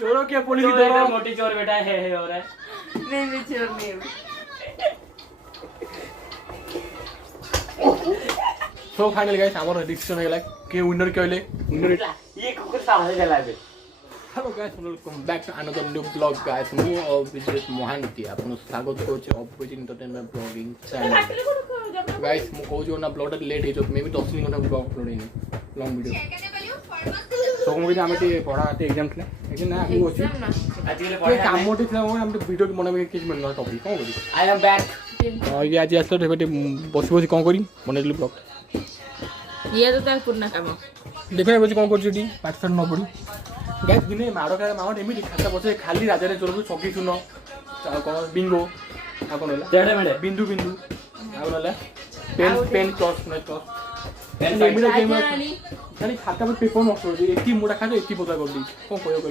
चोरों के पुलिस की तरह मोटी चोर बेटा है हो रहा है। नहीं चोर नहीं हूँ। सो फाइनल गाइस हमर डिसीजन हो गेला के विनर कहले विनर ये कुकुर साहब चला दे। Hello guys welcome back to another new blog guys मु विजय महांती आपन स्वागत होचे opposite entertainment blogging channel guys मु कहू जो ना ब्लॉग लेट हे जो मे भी 10 मिनिट ब्लॉग अपलोड हेनी लॉन्ग वीडियो सो मु आमे टे पढाते एग्जाम थले एग्जाम ना मु अछि आजकल के काम मोटे थला हम वीडियो के मने किछ मन टॉपिक कोन करी आई एम बैक। ये आज आसलो बेटे बसी बसी कोन करी बनेली ब्लॉग ये तो तार पूर्ण काम देखो बसी कोन करछि डी पाठ न पड़ी गाइस दिने मारो का माउंट एमिति खाता बसे खाली राजा रे चोरबु चौकी सुनो कोन बिंगो आ कोन होला तेडे मेडे बिंदु बिंदु आ कोन होला पेन पेन क्रॉस न क्रॉस पेन एमिति गेम खाली खाता पे पेपर नष्ट हो एती मोटा खाजो एती पता कर दी कोन कयो कर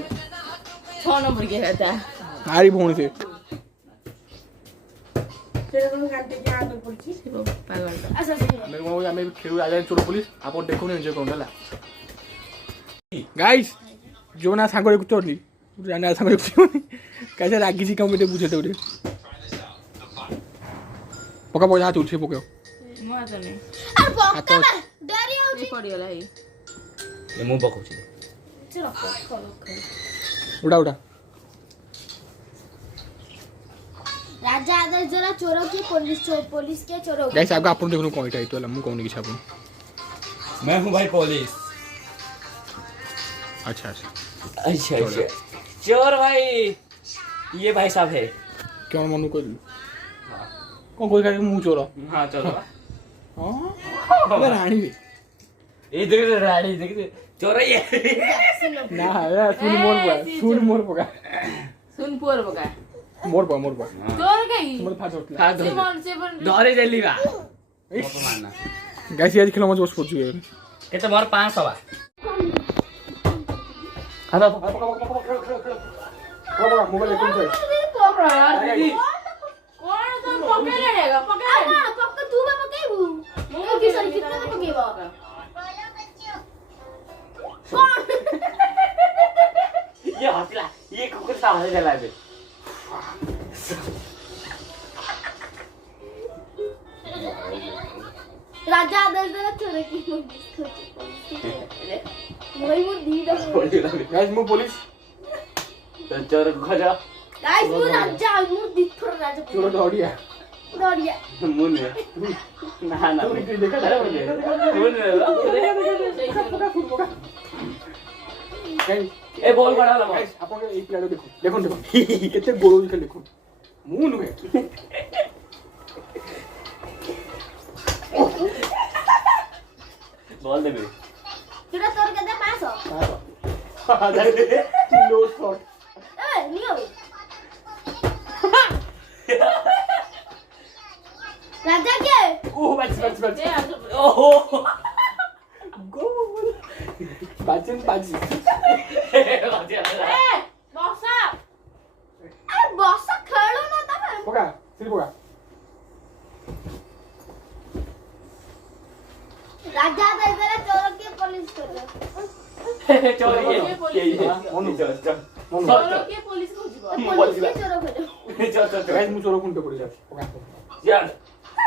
6 नंबर के रहता आरी भोणी से तेरे को काटे के आगे पड़ची पागल अच्छा हमें खेलू राजा चोर पुलिस आप देखो एंजॉय करूँ है गाइस जो ना सांग चोरली जाना सांग कैसे रागी सी कम बुझे तो पका पका हाथ उठे पकाओ मो तो नहीं अरे बक्का में डरी आउची पड़ी वाला ही ये मुंह पकोची चलो खोलो उड़ा उड़ा राजा आदेश जरा चोरों की पुलिस के चोरों गाइस आपका अपन देखो कौन इटा तो मु कौन की छापू मैं हूं भाई पुलिस। अच्छा अच्छा अच्छा अच्छा चोर भाई ये भाई साहब है क्यों मनु को कौन कोई का मुंह चोर हां चलो हां रानी इधर रानी देख चोर ये ना यार सुन मोर पका सुन पोर बका मोर पका चोर गई मोर फाट उठला हां सिमन से बन डरे जल्दी बा मत मारना गाइस आज खेला मत बस पहुंच गए ये तो मोर 500 बा। खाना पका मोबाइल लेके जाए पकड़ यार दीदी कौन तो पकड़ लेगा पकड़ हां पक्का तू में पकेबू मुंह की सर कितना में पकेबा ये हटला ये कुकुर साहब चला दे। राजा आदेश जरा चोरों की वही वो दी दो गाइस मु पुलिस तो चोर खजा गाइस वो राजा वो दी थोड़ा राजा चोर दौड़िया दौड़िया मुन ना ना देखा अरे मुझे गाइस ए बॉल बड़ा लगा गाइस आपन एक प्लेयर देखो देखो कितने गोल खेल देखो मुंह नुहे बॉल दे मेरे तेरा तोड़ के दे 500 नो शॉट ए नियो राजा के ओह बच ओहो गोल बाजन बाजी ए बॉसा अरे बॉस खेलो ना तब पका सिर पका राजा आदेश जरा चोरों की पुलिस को चोर ये मनु चोर मनु चोर के पुलिस को जीवा पुलिस के चोरों को चोर गाइस मु चोर कुंटे पड़ जा पका यार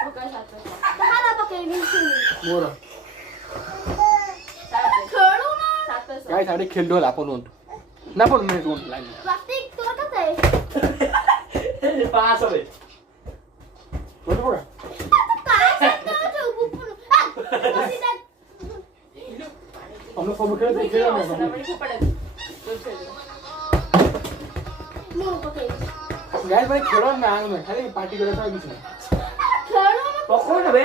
पकड़ साथ तुम्हारा पकेगी मोर खेलो ना साथ गाइस आडे खेल दो अपन होत ना पण मैं जोन लाइन प्लास्टिक तोड़ के दे 500 दे छोड़ पका काय से तो ऊपर हम लोग सब खेल देखे ना ना बड़ी को पड़े मुंह पकेगी गाइस भाई खेलो ना आंग में खाली पार्टी करे तो किछ नहीं खेलो ना पकड़ बे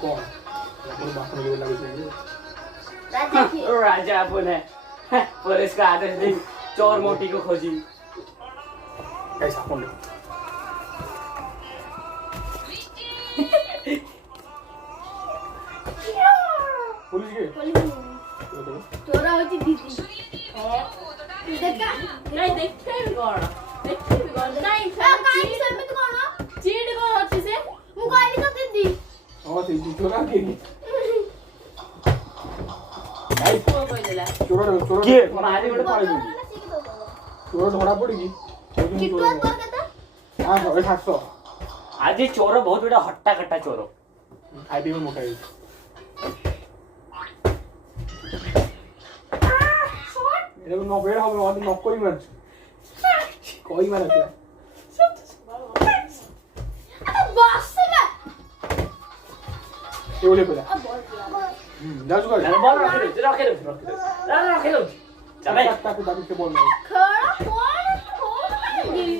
कौन अपन बाप ने लगे चाहिए राजा की राजा अपन है पुलिस का आदेश दे चोर मोटी को खोजी गाइस अपन पुलिस के चोरा होती दीदी देखा नहीं देखते भी कौन नहीं काई से में तो कौन चीट को होती से मु कोई नहीं तो दीदी और से चोरा के वो कोई ले चोरा କିଏ? ମାରି ଗୋଟେ ପଳେଇବି ଚୋର ଧରା ପଡିକି କିଟୁଆ ତୋର କେତେ? 700 ଆଜି ଚୋର ବହୁତ ବଡ ହଟ୍ଟା କଟ୍ଟା ଚୋର। ଆଇଡି ମୁଁ ମକାଇ ଏଟା ନବେଳ হবে মত নকই মারছ কই মারছ बस में এগুলো কইলা अब बोल दिया যাও কর বল রাখে দে চাবে তাকে দাবিতে বল না खड़ा कौन गिरी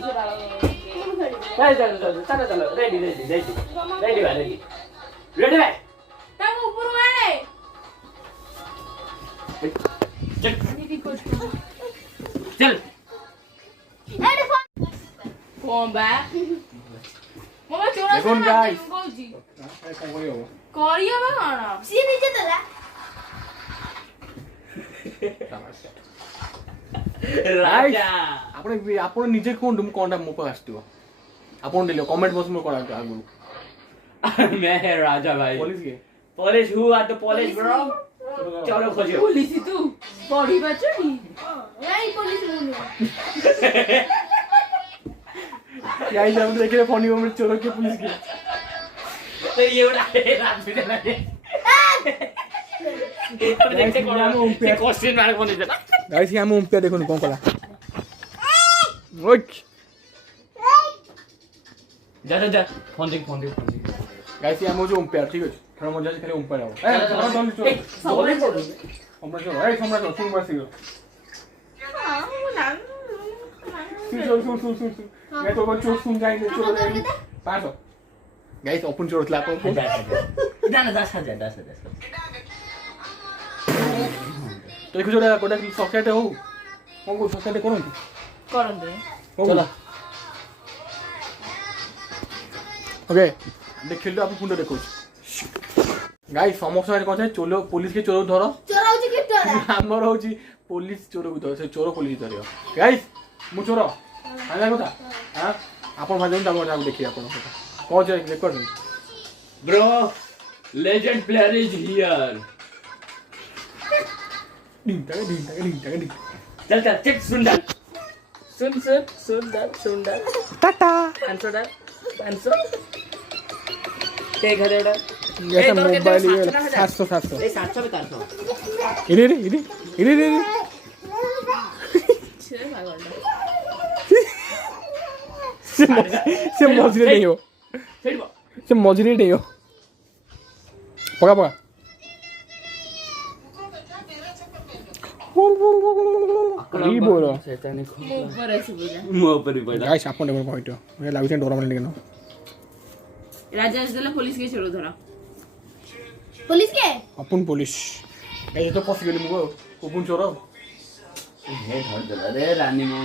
चला चलो रेडी भाई तब ऊपर वाले चल एडे फोन कौन बा मम्मा चोरा देखो guys। कोजी আরে কোন কই হবো करियो बा खाना सी नीचे चला राजा ଆପଣ ଆପଣ ନିଜେ କୋଣ କୋଣଟା ମୋ ପାଖ ଆସିଥିବ ଆପଣ ଦେଲେ କମେଣ୍ଟ ବକ୍ସ ମୋ କୋଣ ଆଗରୁ मैं है राजा भाई ପୋଲିସ କେ police who are the police bro चलो खोजो पुलिस तू बड़ी बचड़ी यही पुलिस रूम में याई जब देखे फोन में चोर के पुलिस के तो ये उड़ा रात में लगे देखते कौन है क्वेश्चन मार्क बने चला गाइस यहाँ में उम्पिया देखो कौन कला ओक जा फोन देख गाइस यहाँ में जो उम्पिया ठीक है थोड़ा मजा से खाली उम्पिया आओ ए थोड़ा दम चोर बोले बोल सम्राट ए सम्राट सुन बस सिगो हां वो नाम सुन मैं तो चोर सुन जाएंगे चोर जाएंगे 500 गाइस ओपन चोर ला को जाना 10,000 तो देखो जोड़ा कोटा सॉकेट हो कौन को सॉकेट करो करन दे चलो ओके देख खेल आप पुंड देखो गाइस समस्या कोन छै चलो पुलिस के चोर धरो चोरा होची किटुआ हमर होची पुलिस चोर को धरो से चोर पुलिस धरियो गाइस मु चोर आला कोता हां आपण भाजन दागो जाको देखि आपण कोन छै record bro legend player is here डिंग टाका चल चेक सुन टाटा आंसर ते घरे उड़ा ये मोबाइल ये 700 ए 700 पे 400 इरे छे पागल से मजरे नहीं हो फिर बो से मजरे नहीं हो पका ई बोलो शैतानी ऊपर ऐसे बोला मुंह ऊपर ही पड़ा गाइस आपण देखो पॉइंट ये लागुचे डोरा मारने केनो राजा इसले पुलिस के छोड़ धरा पुलिस के अपन पुलिस ए तो पसी गेली मुगो ओपन चोर हे धर दला रे रानी मो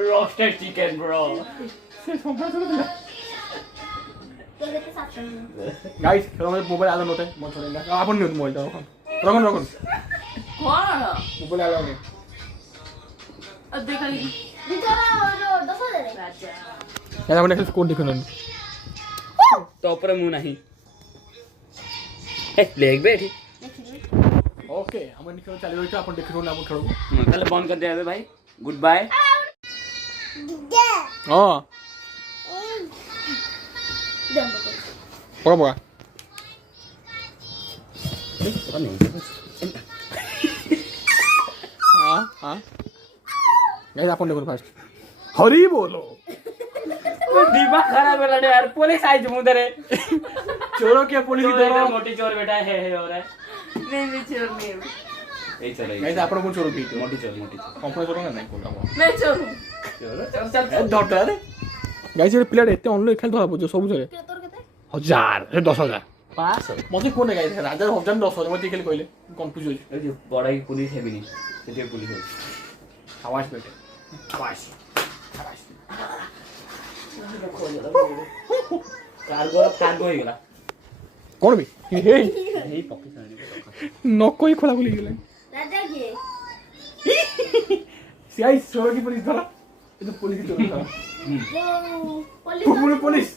रोस्टेड चिकन ब्रो से संभाल सकते तो लेके साथ में गाइस खेलो में मोबाइल आलो नोटे मन छोड़ेंगे अपन नहीं मोबाइल तो रखन कौन मोबाइल आलो नहीं अब देखा ली चोरा और 10 दे राजा यार अपन स्कोर देखो ना तो ऊपर मुंह नहीं ए लेग बैठी ओके हम निकल चले गए अपन देखो ना अपन खेलो कल बंद कर दे अबे भाई गुड बाय हां दम पका हां गाइस अपन देखो फास्ट हरी बोलो दिमाग खराब है यार पुलिस आई मुंह रे चोरों के पुलिस की चोर तरह मोटी चोर बेटा है हो रहा है नहीं छोड़ नहीं ए चलो गाइस अपन को चोर की मोटी चोर कंपनी चोर ना नहीं कोन मैं छोड़ू चल डॉक्टर रे गाइस ये प्लेयर एते ऑनलाइन खेल धरा बुझो सब जरे के तोर केते 1000 ए 10000 500 मते कोन गाइस राजा 1000 1000 मते खेल कहले कंफ्यूज हो ए जो बड़ा ही पुलिस है भी नहीं सेटे पुलिस है आवाज बेटे आवाज कार्गो हो गला कौन भी हे यही पक्की सानी नको ही खोला खोली गेले राजा के सीआई चोर की पुलिस धरा ये तो पुलिस की चोर धरा जो पुलिस पुलिस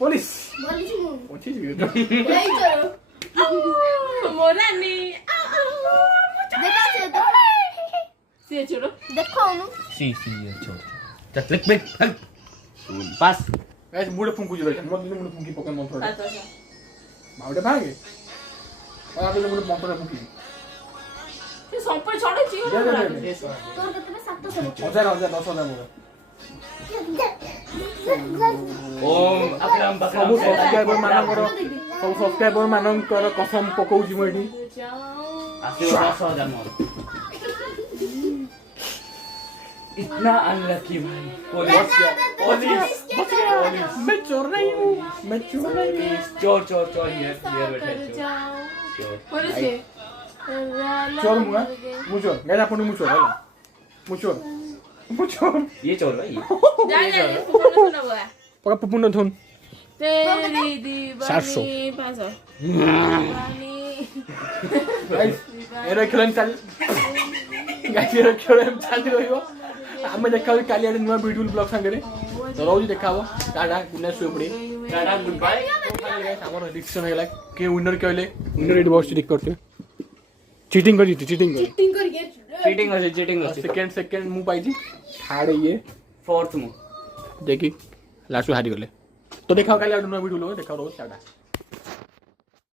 पुलिस पुलिस अच्छी चीज है यही चोर मोरानी देखा से तो से छोड़ो देखो नु सी ये छोड़ चल क्लिक बैक पास गाइस मुड़े फुंकू जो रहता मुड़े फुंकी पोकेमॉन थोड़ा अच्छा माउडे भागे और आगे मुड़े पंपरा फुंकी ये संपर छोड़ो जी दे दे दे तोर कते में 700 हजार 10,000 मुड़े ओम अकरम सब बकरम सब्सक्राइबर मानकर कसम पकाउची म एठी आशीर्वाद 10,000 मोर इतना अनलकी भाई पुलिस मैं चोर नहीं हूं चोर चोर चोर ये बैठे चोर पुलिस के चोर मुगा मुचोर गाइस आपण मुचोर होला मुचोर ये चोर भाई जा जा फोन सुना बुआ पका पुपुन थुन तेरी दीवानी 700 500 गाइस एरो खेलन चल गाइस एरो खेलन चल रहियो ଆମେ ଦେଖାଉ କାଲି ଆଡେ ନୂଆ ଭିଡିଓ ବ୍ଲଗ ସାଙ୍ଗରେ ତ ରହୁଛି ଦେଖାବ ଟାଟା ଗୁଡ୍ ନାଇଟ୍ ଶୋଇ ପଡି टाटा गुड बाय ଆମର ଡିସିସନ ହେଇଗଲା କିଏ ୱିନର କହିଲେ ୱିନର ଏଠି ବସିଛି ଦେଖ କରୁଥିବେ ଚିଟିଂ କରି चीटिंग करके चीटिंग ଅଛି ସେକେଣ୍ଡ ମୁଁ ପାଇଛି ଥାର୍ଡ ଇଏ फोर्थ मु देखी लास्ट हारी गले तो देखाओ काली नूआ वीडियो लो देखाओ रोज टाटा।